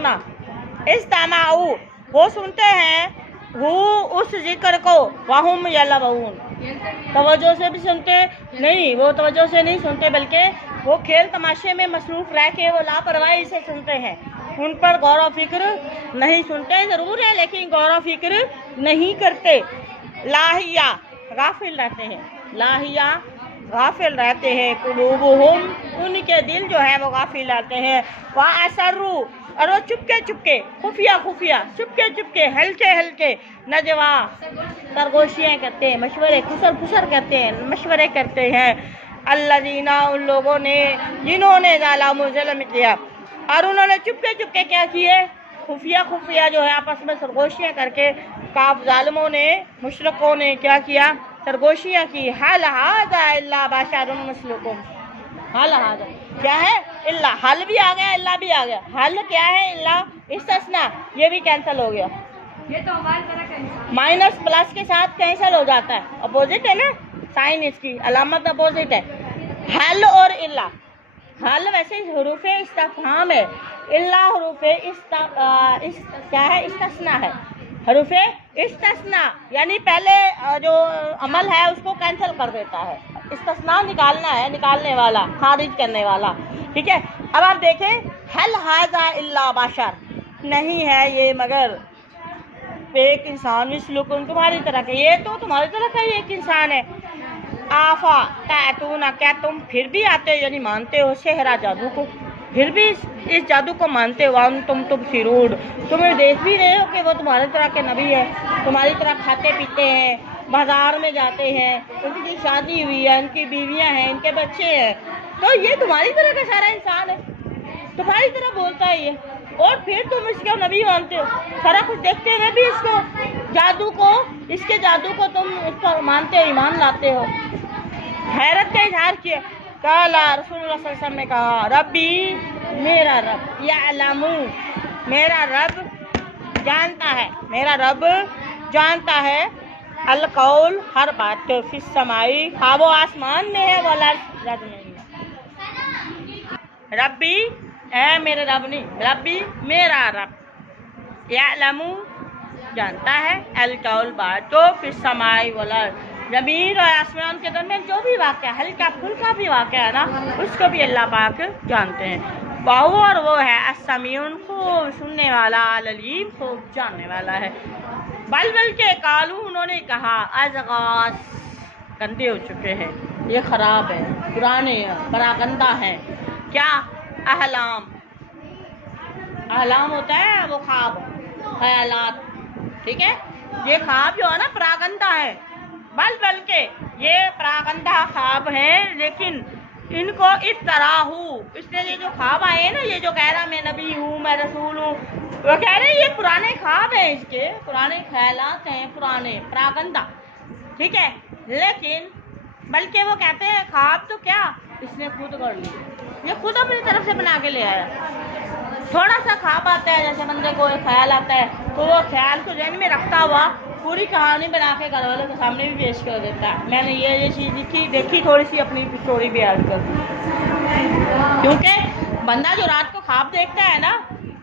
सुनना, इस्तामाऊ वो सुनते हैं, वो उस जिक्र को, वहुम यलबून तवज्जो से भी सुनते नहीं, वो तवज्जो से नहीं सुनते बल्कि वो खेल तमाशे में मसरूफ रह के वो लापरवाही से सुनते हैं। उन पर गौर व फिक्र नहीं, सुनते ज़रूर है लेकिन गौर व फिक्र नहीं करते। लाहिया गाफिल रहते हैं, लाहिया गाफिल रहते हैं, कुलूबुहुम उनके दिल जो है वो गाफिल रहते हैं। व असर्रू और वो चुपके चुपके, खुफिया खुफिया, चुपके चुपके, हल्के हल्के, नजवा सरगोशियाँ करते हैं, मशवरे खुसर खुसर करते हैं, मशवरे करते हैं। अल्लज़ीना उन लोगों ने जिन्होंने ज़ालमू ज़ुल्म किया और उन्होंने चुपके चुपके क्या किए, खुफिया खुफिया जो है आपस में सरगोशियाँ करके, काफ ज़ालिमों ने मुशरिकों ने क्या किया, सरगोशियाँ की। हल हाज़ा इल्ला बशरुम मिस्लुकुम, हल हाज़ा क्या है, इल्ला, हल भी आ गया, इल्ला भी आ गया। हल क्या है, इल्ला इस्तिस्ना, ये भी कैंसिल हो गया, ये तो हमारी तरह का इंसान। माइनस प्लस के साथ कैंसिल हो जाता है, अपोजिट है ना, साइन इसकी अलामत अपोजिट है। हल और इल्ला, हल वैसे हरूफे इस्तिफहाम है, इल्ला हरूफे क्या है, इस्तिस्ना है, हरूफे इस्तिस्ना यानी पहले जो अमल है उसको कैंसिल कर देता है। इस्तिस्ना निकालना है, निकालने वाला, खारिज करने वाला, ठीक है। अब आप देखें, हल हाज़ा इल्ला बशर, नहीं है ये मगर एक इंसान, मिस्लुकुम तुम्हारी तरह का, ये तो तुम्हारी तरह का ही एक इंसान है। आफा तातूना, क्या तुम फिर भी आते हो यानी मानते हो, सेहरा जादू को, फिर भी इस जादू को मानते हो। तुम फिरूड, तुम्हें देख भी रहे हो कि वो तुम्हारी तरह के नबी है, तुम्हारी तरह खाते पीते हैं, बाजार में जाते हैं, उनकी शादी हुई है, उनकी बीवियां हैं, इनके बच्चे हैं, तो ये तुम्हारी तरह का सारा इंसान है, तुम्हारी तरह बोलता है ये, और फिर तुम इसको नबी मानते हो। सारा कुछ देखते हुए भी इसको जादू को, इसके जादू को तुम इस पर मानते हो, ईमान लाते हो। हैरत का इजहार किया। काला रसूलुल्लाह सल्लल्लाहु अलैहि वसल्लम ने कहा, रब्बी मेरा रब, यअलमु मेरा रब जानता है, मेरा रब जानता है, अल कौल हर बात को, फिस समाई हाँ वो आसमान में है, वाला रब नहीं है। रब्बी है मेरे रब नहीं, रब्बी मेरा रब, यअलमु जानता है, अल कौल बात को, फिस समाई वाला ज़मीन और आसमान के दरमियान जो भी वाक़या, हल्का फुल्का भी वाक़या है ना, उसको भी अल्लाह पाक जानते हैं। बाहु और वो है अस्समीउन, खूब सुनने वाला, अलीम खूब जानने वाला है। बल के कालू उन्होंने कहा, अज़गास गंदे हो चुके हैं, ये ख़राब है, पुराने हैं, परागंदा है। क्या, अहलाम, अहलाम होता है वो ख्वाब, ख्यालात, ठीक है, ये ख्वाब जो है ना परागंदा है। बल के ये परागंदा ख्वाब है, लेकिन इनको इस तरह हूँ, इसलिए ये जो ख्वाब आए हैं ना, ये जो कह रहा मैं नबी हूँ, मैं रसूल हूँ, वो कह रहे हैं ये पुराने ख्वाब हैं, इसके पुराने ख्यालात हैं, पुराने परागंदा, ठीक है। लेकिन बल्कि वो कहते हैं ख्वाब तो क्या, इसने खुद कर लिया, ये खुद अपनी तरफ से बना के ले आया। थोड़ा सा ख्वाब आता है, जैसे बंदे को एक ख्याल आता है, तो वो ख्याल को ज़हन में रखता हुआ पूरी कहानी बना के घर वालों के सामने भी पेश कर देता है, मैंने ये चीज़ देखी, थोड़ी सी अपनी स्टोरी भी ऐड कर दी। क्योंकि बंदा जो रात को ख्वाब देखता है ना,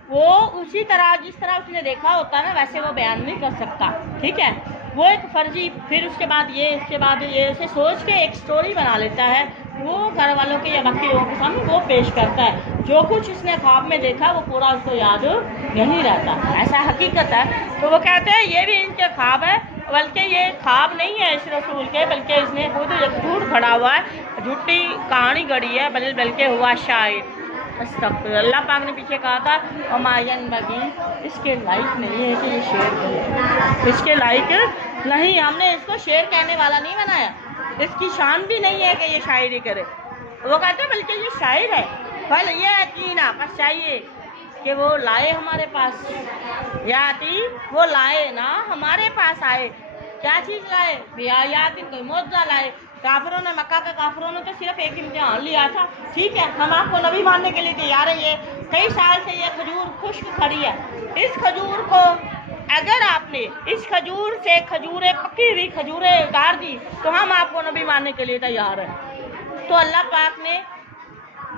वो उसी तरह जिस तरह उसने देखा होता है ना, वैसे वो बयान नहीं कर सकता, ठीक है। वो एक फर्जी, फिर उसके बाद ये, इसके बाद ये, ऐसे सोच के एक स्टोरी बना लेता है, वो घर वालों के या बाकी लोगों के सामने वो पेश करता है। जो कुछ उसने ख्वाब में देखा वो पूरा उसको याद नहीं रहता, ऐसा हकीकत है। तो वो कहते हैं ये भी इनके ख्वाब है, बल्कि ये ख्वाब नहीं है इस रसूल के, बल्कि इसने खुद एक झूठ खड़ा हुआ है, झूठी कहानी गढ़ी है, बल्कि हुआ शायर। अल्लाह पाक ने पीछे कहा था, अमायन बगी, इसके लायक नहीं है कि ये शेर करे, इसके लायक नहीं, हमने इसको शेर कहने वाला नहीं बनाया, इसकी शान भी नहीं है कि ये शायरी करे। वो कहते हैं बल्कि ये शायर है। फल ये यकीना, बस चाहिए कि वो लाए हमारे पास, याती वो लाए ना हमारे पास आए, क्या चीज़ लाए, बेआयातिन कोई मौजज़ा लाए। काफिरों ने, मक्का के काफिरों ने तो सिर्फ एक इम्तिहान लिया था, ठीक है, हम आपको नबी मानने के लिए तैयार है। ये कई साल से ये खजूर खुश्क खड़ी है, इस खजूर को अगर आपने इस खजूर से खजूरें, पकी हुई खजूरें उतार दी तो हम आपको नबी मानने के लिए तैयार हैं। तो अल्लाह पाक ने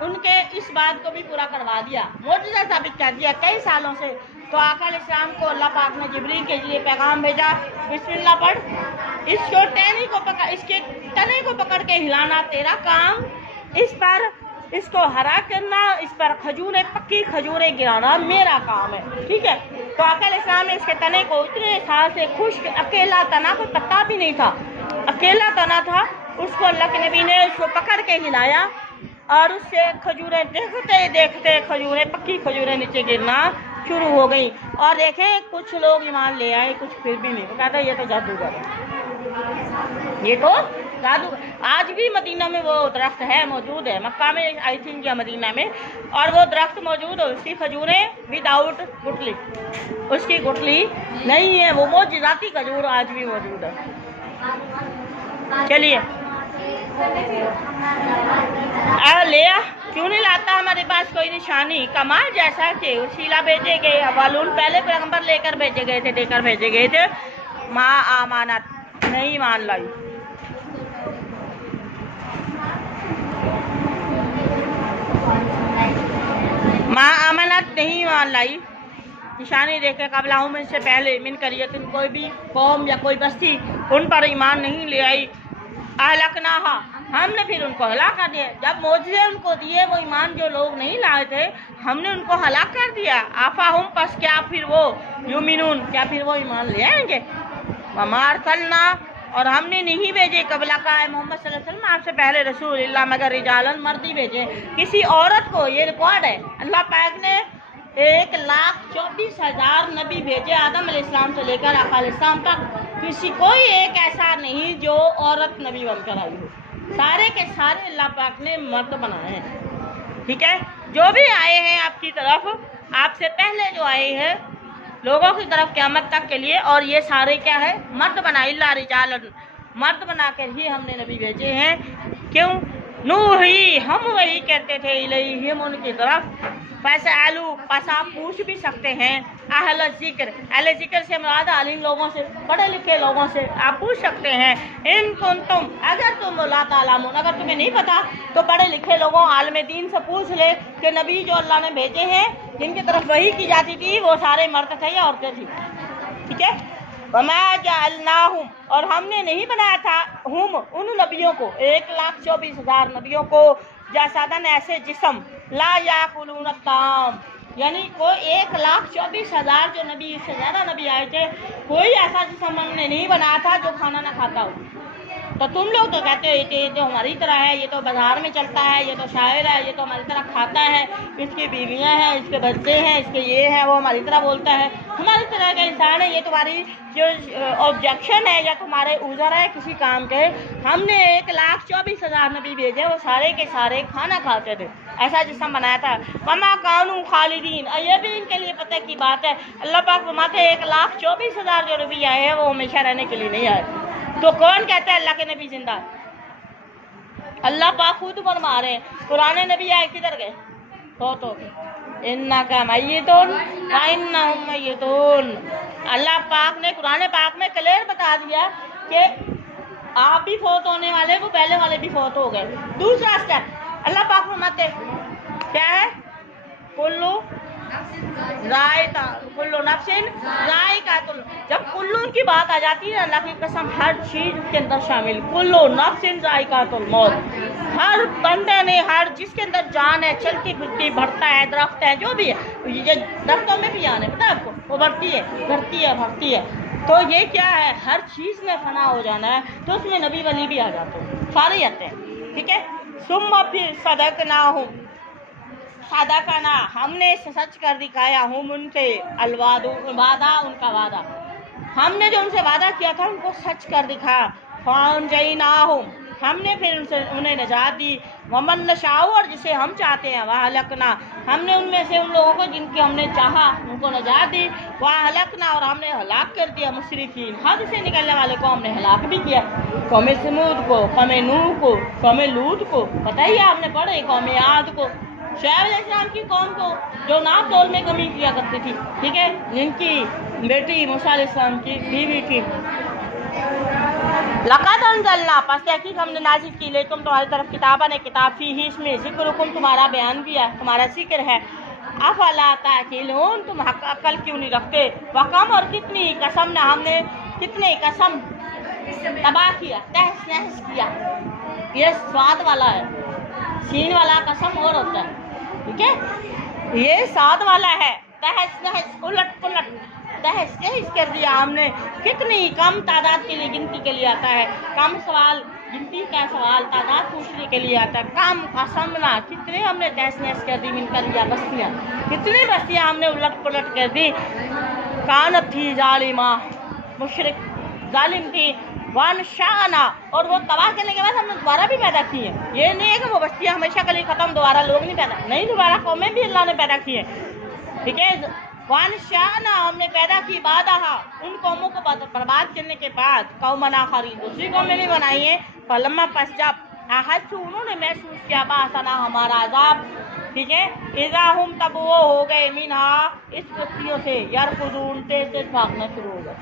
ان کے اس بات کو بھی پورا کروا دیا, معجزہ ثابت کر دیا کئی سالوں سے. تو آقا علیہ السلام کو اللہ پاک نے جبریل کے ذریعے پیغام بھیجا, بسم اللہ پڑھ, اس کے تنے کو پکڑ کے ہلانا تیرا کام, اس پر اس کو ہرا کرنا, اس پر کھجوریں, پکی کھجوریں گرانا میرا کام ہے. ٹھیک ہے. تو آقا علیہ السلام نے اس کے تنے کو اتنے سال سے خشک اکیلا تنا, کوئی پتا بھی نہیں تھا, اکیلا تنا تھا, اس کو اللہ کے نبی نے اس کو پکڑ کے ہلایا اور اس سے کھجوریں دیکھتے دیکھتے کھجوریں, پکی کھجوریں نیچے گرنا شروع ہو گئی. اور دیکھیں کچھ لوگ ایمان لے آئے, کچھ پھر بھی نہیں. وہ کہتا ہے یہ تو جادوگر ہے, یہ تو جادو. آج بھی مدینہ میں وہ درخت ہے, موجود ہے, مکہ میں آئی تھنک یا مدینہ میں, اور وہ درخت موجود ہے, اس کی کھجوریں وداؤٹ گٹلی, اس کی گٹلی نہیں ہے, وہ معجزاتی کھجور آج بھی موجود ہے. چلیے لیا کیوں نہیں لاتا ہمارے پاس کوئی نشانی, کمال جیسا کہ وسیلہ بھیجے گئے, اولون پہلے پیغمبر لے کر بھیجے گئے تھے, دے کر بھیجے گئے تھے. ماں امانت نہیں مان لائی. ماں امانت نہیں مان لائی, نشانی دیکھے قبل ہوں ان سے پہلے, من کریت, کوئی بھی قوم یا کوئی بستی ان پر ایمان نہیں لے آئی. اہلکناہا, ہم نے پھر ان کو ہلاک کر دیا. جب معجزے ان کو دیے, وہ ایمان جو لوگ نہیں لائے تھے, ہم نے ان کو ہلاک کر دیا. آفاہم, پس کیا پھر وہ یومنون, کیا پھر وہ ایمان لے آئیں گے. وما ارسلنا, اور ہم نے نہیں بھیجے قبل کا ہے محمد صلی اللہ علیہ وسلم, آپ سے پہلے رسول اللہ مگر رجالن, مرد ہی بھیجے, کسی عورت کو. یہ ریکارڈ ہے, اللہ پاک نے 1,24,000 نبی بھیجے آدم علیہ السلام سے لے کر آقا علیہ السلام تک. کسی کوئی ایک ایسا نہیں جو عورت نبی بن کر آئی ہو, سارے کے سارے اللہ پاک نے مرد بنائے ہیں. ٹھیک ہے. جو بھی آئے ہیں آپ کی طرف, آپ سے پہلے جو آئے ہیں لوگوں کی طرف قیامت تک کے لیے, اور یہ سارے کیا ہے, مرد بنا, الا رجالن, مرد بنا کر ہی ہم نے نبی بھیجے ہیں. کیوں؟ نوحی, ہم وہی کہتے تھے, الیہم, ان کی طرف. فاسألوا, پس آپ پوچھ بھی سکتے ہیں, اہل ذکر, اہل ذکر سے مراد عالم لوگوں سے, پڑھے لکھے لوگوں سے آپ پوچھ سکتے ہیں. ان کنتم, اگر تم لا تعلمون, اگر تمہیں نہیں پتا تو پڑھے لکھے لوگوں, عالم دین سے پوچھ لے کہ نبی جو اللہ نے بھیجے ہیں جن کی طرف وحی کی جاتی تھی, وہ سارے مرد تھے یا عورتیں تھیں. ٹھیک ہے. وما جعلناہم, اور ہم نے نہیں بنایا تھا ہم, ان نبیوں کو, 1,24,000 نبیوں کو, جسدن, ایسے جسم, لا یاکلون الطعام, یعنی کوئی 1,24,000 جو نبی, اس سے زیادہ نبی آئے تھے, کوئی ایسا جسم ہم نے نہیں بنایا تھا جو کھانا نہ کھاتا ہو. تو تم لوگ تو کہتے ہو یہ تو ہماری طرح ہے, یہ تو بازار میں چلتا ہے, یہ تو شاعر ہے, یہ تو ہماری طرح کھاتا ہے, اس کی بیویاں ہیں, اس کے بچے ہیں, اس کے یہ ہے, وہ ہماری طرح بولتا ہے, ہماری طرح کا انسان ہے. یہ تمہاری جو آبجیکشن ہے یا تمہارے عذر ہے کسی کام کے. ہم نے 1,24,000 نبی بھیجے, وہ سارے کے سارے کھانا کھاتے تھے, ایسا جسم بنایا تھا. وما کانوا خالدین, یہ بھی ان کے لیے پتہ کی بات ہے. اللہ پاک فرماتے ہیں 1,24,000 جو نبی آئے ہیں وہ ہمیشہ رہنے کے لیے نہیں آئے. تو کون کہتا ہے اللہ کے نبی زندہ ہے؟ اللہ پاک خود فرما رہے ہیں. پرانے نبی آئے کدھر گئے؟ تو انکا میتون وانہم میتون. اللہ پاک نے قرآن پاک میں کلیئر بتا دیا کہ آپ بھی فوت ہونے والے, وہ پہلے والے بھی فوت ہو گئے. دوسرا سٹیپ اللہ پاک فرماتے کیا ہے, کلو نفسن ذائقۃ. جب کلو ان کی بات آ جاتی ہے, اللہ کی قسم ہر چیز کے اندر شامل, کلو نفسن ذائقۃ الموت. ہر بندے نے, ہر جس کے اندر جان ہے, چلتی پھرتی, بڑھتا ہے, درخت ہے, جو بھی ہے, یہ درختوں میں بھی جان ہے, پتہ ہے آپ کو, وہ بڑھتی ہے, گھٹتی ہے, بڑھتی ہے. تو یہ کیا ہے, ہر چیز میں فنا ہو جانا ہے. تو اس میں نبی ولی بھی آ جاتے ہیں, سارے آتے ہیں. ٹھیک ہے. ثم پھر صدقناہم, صدقنا, ہم نے سچ کر دکھایا, ہم ان سے, الوعد, وعدہ, ان کا وعدہ, ہم نے جو ان سے وعدہ کیا تھا ان کو سچ کر دکھایا. فانجیناہم, ہم نے پھر انہیں نجات دی. ومن نشاء, اور جسے ہم چاہتے ہیں. وہلکنا, ہم نے ان میں سے ان لوگوں کو جن کی ہم نے چاہا ان کو نجات دی. وہلکنا, اور ہم نے ہلاک کر دیا مسرفین, حد سے نکلنے والے کو ہم نے ہلاک بھی کیا. قوم سمود کو, قوم نوح کو, قوم لوط کو, پتہ ہی آپ نے پڑھے, قوم عاد کو, شعیب علیہ السلام کی قوم کو جو ناپ تول میں کمی کیا کرتی تھی. ٹھیک ہے. جن کی بیٹی موسیٰ علیہ السلام کی بیوی تھی. लक़द अंज़लना पस तहक़ीक़ हमने नाज़िल की ले तुम तुम्हारी तरफ किताबन किताब फीही इसमें ज़िक्रुकुम तुम्हारा बयान भी है, तुम्हारा जिक्र है। अफ़ला ताक़िलून तुम हक़ अकल क्यों नहीं रखते। वकम और कितनी कसम ना हमने कितने कसम तबाह किया, तहस नहस किया। ये स्वाद वाला है, सीन वाला कसम और होता है, ठीक है, ये स्वाद वाला है। तहस नहस उलट पुलट तहस नहस कर दिया हमने। कितनी कम तादाद के लिए गिनती के लिए आता है, कम सवाल गिनती का सवाल तादाद पूछने के लिए आता है। कम कसमना कितने हमने तहस नहस कर दी मिनकर या बस्तियाँ, कितनी बस्तियाँ हमने उलट पुलट कर दी। कानत थी जालिमा मुशरिक जालिम थी, वन शाना और वो तबाह करने के बाद हमने दोबारा भी पैदा की है। ये नहीं है कि वो बस्तियाँ हमेशा के लिए ख़त्म, दोबारा लोग नहीं पैदा, नहीं, दोबारा कौमें भी अल्लाह ने पैदा की है, ठीक है। वन शाना हमने पैदा की बादहा उन कौमों को बर्बाद करने के बाद कौमना खरी दूसरी कौमें भी बनाई है। फलम्मा पश्चात आहस उन्होंने महसूस किया बासना हमारा अजाब, ठीक है। इज़ा हम तब वो हो गए मीना इस बस्तियों से यरकुदून तेज तेज भागना शुरू हो गए।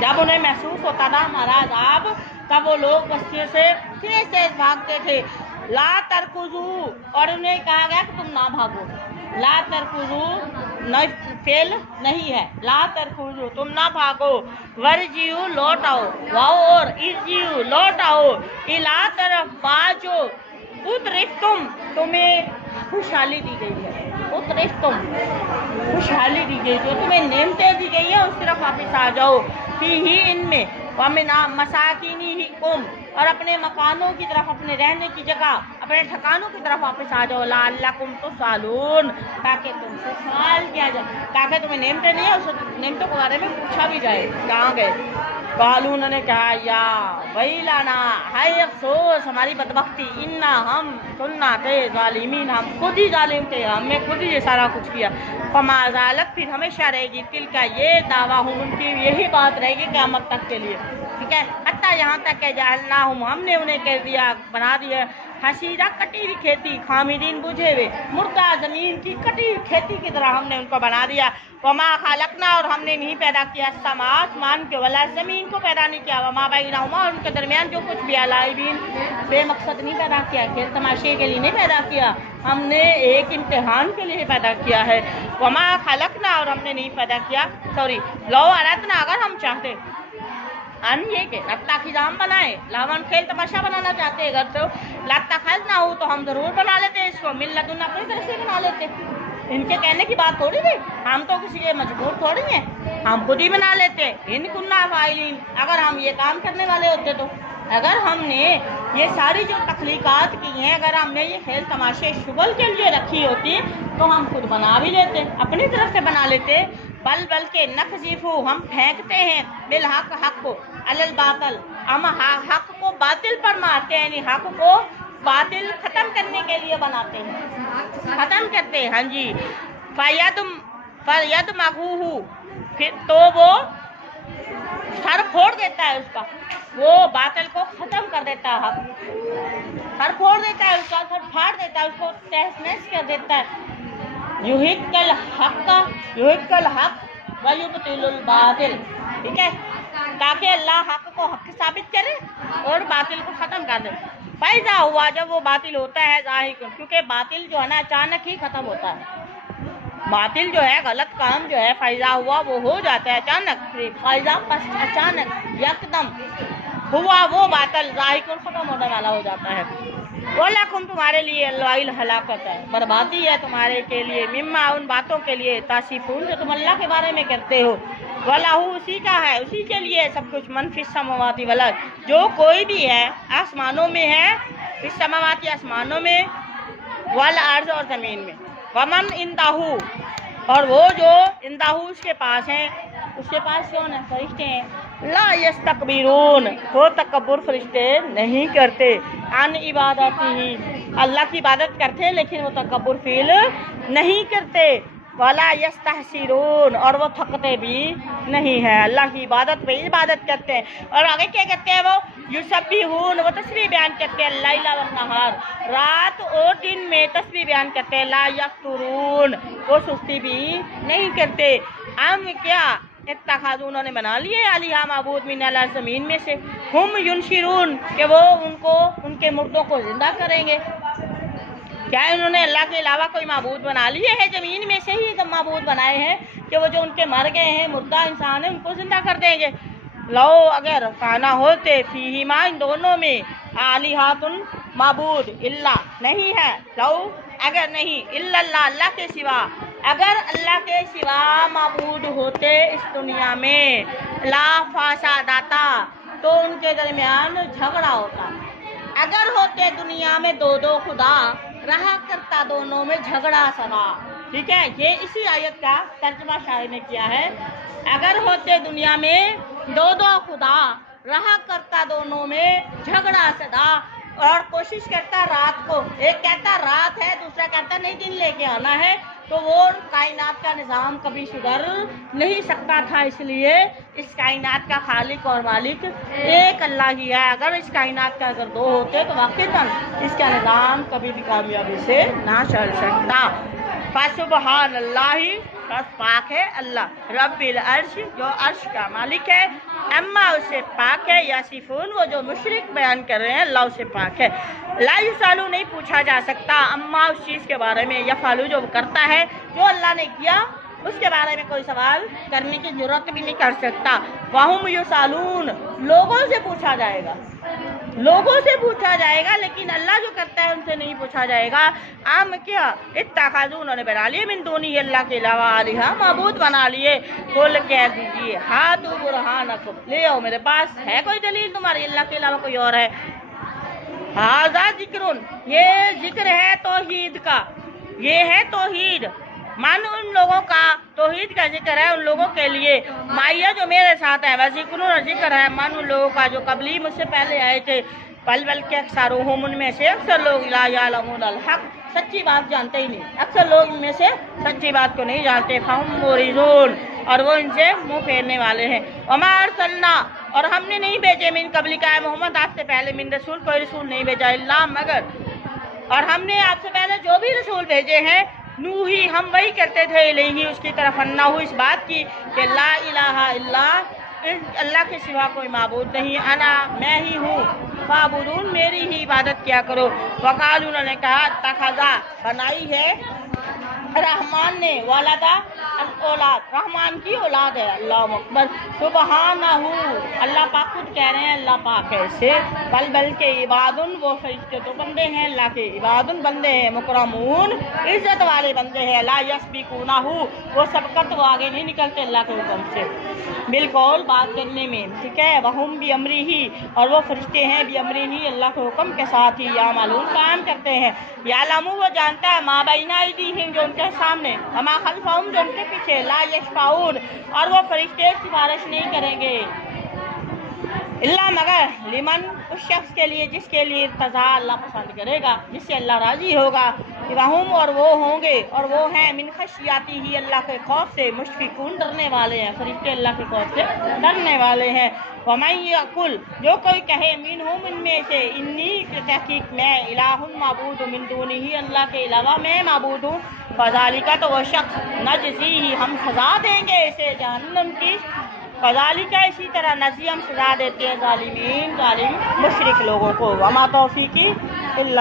जब उन्हें महसूस होता था हमारा अजाब तब वो लोग बस्तियों से तेज तेज भागते थे। ला तरकुजू और उन्हें कहा गया कि तुम ना भागो। ला तरकुजू न फेल नहीं है, ला तरकुजू तुम ना भागो। वर्जियू लौट आओ, वाओ और इजियू लौट आओ। इला तरफ बाजो उतरिफ तुम तुम्हें खुशहाली दी गई है, उतरिफ तुम खुशहाली दी गई, जो तुम्हें नेमतें दी गई है उस तरफ वापस आ जाओ। फीही इनमें वमिना मसाकिनी ही कुम और अपने मकानों की तरफ, अपने रहने की जगह, अपने ठिकानों की तरफ वापस आ जाओ। लअल्लकुम तुसअलून ताकि तुमसे सवाल किया जाए, ताकि तुम्हें नेमतें नहीं है उस नेमतों के बारे में पूछा भी जाए कहाँ गए। कालून ने कहा या वही लाना हाय अफसोस हमारी बदबख्ती, इन्ना हम सुनना थे जालिमीन हम खुद ही जालिम थे, हमने खुद ही ये सारा कुछ किया। फमाजालत फिर हमेशा रहेगी तिल का ये दावा हूँ उनकी यही बात रहेगी क़यामत तक के लिए, ठीक है। हत्ता यहाँ तक के जालना हूँ हमने उन्हें कह दिया बना दिया हसीरा कटी हुई खेती, खामिदीन बुझे हुए मुर्दा ज़मीन की कटी हुई खेती की तरह हमने उनको बना दिया। वमा खालकना और हमने नहीं पैदा किया समा आसमान के वला ज़मीन को पैदा नहीं किया। वमा बैनहुमा और उनके दरमियान जो कुछ भी लाइबीन बेमकसद नहीं पैदा किया, खेल तमाशे के लिए नहीं पैदा किया, हमने एक इम्तिहान के लिए पैदा किया है। वमा खालकना और हमने नहीं पैदा किया लो अरदना अगर हम चाहते अन ये के लत्ता की जाम बनाए लावन खेल तमाशा बनाना चाहते अगर तो लत्ता खज ना हो तो हम ज़रूर बना लेते इसको, मिल्लतुन अपनी तरफ से बना लेते। इनके कहने की बात थोड़ी थी, हम तो किसी के मजबूर थोड़ी हैं, हम खुद ही बना लेते। इन कुन्ना फाइलिन अगर हम ये काम करने वाले होते तो, अगर हमने ये सारी जो तख्लीकात की हैं, अगर हमने ये खेल तमाशे शुगल के लिए रखी होती तो हम खुद बना भी लेते, अपनी तरफ से बना लेते। बल के नखजीफू हम फेंकते हैं बिल हक हक को अलल बातल, हम हक को बातिल पर मारते हैं, यानी हक को बातिल खत्म करने के लिए बनाते हैं, खत्म करते हैं। हाँ जी, फयद मगूहू फिर तो वो सर फोड़ देता है उसका, वो बातिल को खत्म कर देता है, हक सर फोड़ देता है उसका, सर फाड़ देता है उसको, तहस नहस कर देता है। युहिक्कल हक व युबतिलुल बातिल, ठीक है, ताकि अल्लाह हक को हक साबित करे और बातिल को ख़त्म कर दे। फैज़ा हुआ जब वो बातिल होता है ज़ाहिर, क्योंकि बातिल जो है ना अचानक ही ख़त्म होता है, बातिल जो है गलत काम जो है फैज़ा हुआ वो हो जाता है अचानक, फैज़ा बस अचानक यकदम हुआ वो बातिल ज़ाहिर ख़त्म होने वाला हो जाता है। वलकुम तुम्हारे लिए अल्लाहिल हलाकत है, बर्बादी है तुम्हारे के लिए, मिम्मा उन बातों के लिए तासीफून जो तुम अल्लाह के बारे में करते हो। वलाहू उसी का है, उसी के लिए सब कुछ मनफिस समावाती वल जो कोई भी है आसमानों में है, इस समावाती आसमानों में, वल अर्ज़ और ज़मीन में, वमन इंदाहू और वो जो इंदाहू उसके पास हैं, उसके पास कौन है, फरिश्ते हैं। ला यस्तकबिरून वो तकब्बुर फरिश्ते नहीं करते, अन इबादती ही अल्लाह की इबादत करते हैं लेकिन वो तकब्बुर फील नहीं करते। वला यस्तहसिरून और वो थकते भी नहीं है, अल्लाह की इबादत पे इबादत करते हैं। और आगे क्या कहते हैं, वो युसब्बिहून वो तस्बीह बयान करते हैं, लैला व नहार रात और दिन में तस्बीह बयान करते हैं। ला यफ्तुरून वो सुस्ती भी नहीं करते। हम क्या इत्तखाज़ू उन्होंने बना लिए आलिहा माबूद मिन अल ज़मीन में से, हुम युनशिरून कि वो उनको उनके मुर्दों को जिंदा करेंगे। क्या उन्होंने अल्लाह के अलावा कोई माबूद बना लिए हैं? ज़मीन में से ही माबूद बनाए हैं कि वो जो उनके मर गए हैं मुर्दा इंसान है उनको जिंदा कर देंगे। लो अगर काना होते फीहिमा इन दोनों में आलिहातुन माबूद इल्ला नहीं है, लो अगर नहीं इल्लल्लाह अल्लाह के सिवा, अगर अल्लाह के सिवा माबूद होते इस दुनिया में ला फासादाता तो उनके दरमियान झगड़ा होता। अगर होते दुनिया में दो दो खुदा रहा करता दोनों में झगड़ा सदा। ठीक है, ये इसी आयत का तर्जुमा शायर ने किया है। अगर होते दुनिया में दो दो खुदा रहा करता दोनों में झगड़ा सदा, और कोशिश करता रात को, एक कहता रात है दूसरा कहता नहीं दिन लेके आना है, तो वो कायनात का निज़ाम कभी सुधर नहीं सकता था। इसलिए इस कायनात का खालिक और मालिक एक अल्लाह ही है। अगर इस कायनात का अगर दो होते तो वाक़ईतन इसका निज़ाम कभी भी कामयाबी से ना चल सकता। फसुबहान अल्लाही, बस पाक है अल्लाह रब्बिल अर्श जो अर्श का मालिक है, अम्मा उससे पाक है, यासिफून वो जो मुशरिक बयान कर रहे हैं अल्लाह उससे पाक है। ला युसालू नहीं पूछा जा सकता अम्मा उस चीज़ के बारे में, या फालू जो करता है जो अल्लाह ने किया उसके बारे में कोई सवाल करने की जरूरत भी नहीं कर सकता। वहुम युसालून लोगों से पूछा जाएगा, लोगों से पूछा जाएगा, लेकिन अल्लाह जो करता है उनसे नहीं पूछा जाएगा। आम क्या इत्तखाज़ू उन्होंने बना लिए मिन दूनी अल्लाह के अलावा आलिहा माबूद बना लिए। कुल कह दीजिए हाथू बुरहानकुम, ले आओ मेरे पास है कोई दलील तुम्हारी अल्लाह के अलावा कोई और है। हाज़ा जिक्रुन ये जिक्र है तौहीद का, ये है तौहीद, मान उन लोगों का तौहीद का जिक्र है उन लोगों के लिए, माइया जो मेरे साथ है, वज़िक्रुन जिक्र है मान उन लोगों का जो कबली मुझसे पहले आए थे। पल बल के अक्सरुहुम उनमें से अक्सर लोग ला यालमून अल हक़ सच्ची बात जानते ही नहीं, अक्सर लोग इनमें से सच्ची बात को नहीं जानते। फहुम मुरिज़ून और वो इनसे मुँह फेरने वाले हैं। वमा अरसलना और हमने नहीं भेजे मिन कबली का मोहम्मद आपसे पहले मिन रसूल कोई रसूल नहीं भेजा इल्ला मगर, और हमने आपसे पहले जो भी रसूल भेजे हैं नूही हम वही करते थे इलैही उसकी तरफ अन्नाहु इस बात की कि ला इलाहा इल्ला अल्लाह के सिवा कोई माबूद नहीं, अना मैं ही हूँ, फाबुदून मेरी ही इबादत किया करो। वकाल उन्होंने कहा तखज़ा बनाई है रहमान ने वालदा औलाद, रहमान की औलाद है। अल्लाह अकबर सुबहानहू अल्लाह पाक खुद कह रहे हैं अल्लाह पाक ऐसे। बल बल के इबादुन वो फरिश्ते तो बंदे हैं अल्लाह के, इबादुन बंदे हैं, मुकरमून इज्जत वाले बंदे हैं। ला यस्बिकूनहू वो सबकत वो आगे नहीं निकलते अल्लाह के हुक्म से बिल्कुल बात करने में। ठीक है, वहुम भी अमरी ही और वो फरिश्ते हैं भी अमरी ही अल्लाह के हुक्म के साथ ही या मालूम काम करते हैं। या लामू वो जानता है माँ बैना अयदीहिम जो उनके सामने, वमा खल्फहुम जो उनके पीछे, ला यशफाऊन और वो फरिश्ते सिफारिश नहीं करेंगे इल्ला मगर लिमन उस शख्स के लिए जिसके लिए इर्तज़ा अल्लाह पसंद करेगा, जिससे अल्लाह राजी होगा। वहुम और वो होंगे और वो हैं मिन खशियाती ही अल्लाह के खौफ से मुशफिकून डरने वाले हैं, फरिश्ते अल्लाह के खौफ से डरने वाले हैं। वमन यकुल जो कोई कहे मिनहुम इनमें से इन्नी के तहकीक मैं इलाहुन माबूद मिन दूनिही अल्लाह के अलावा मैं माबूद हूँ, फज़ालिका तो वह शख्स नजज़ी ही हम सज़ा देंगे इसे जहन्नम की, फज़ालिका इसी तरह नज़ी हम सज़ा देते हैं ज़ालिमीन ज़ालिम मुशरिक लोगों को। वमा तौफीकी इल्ला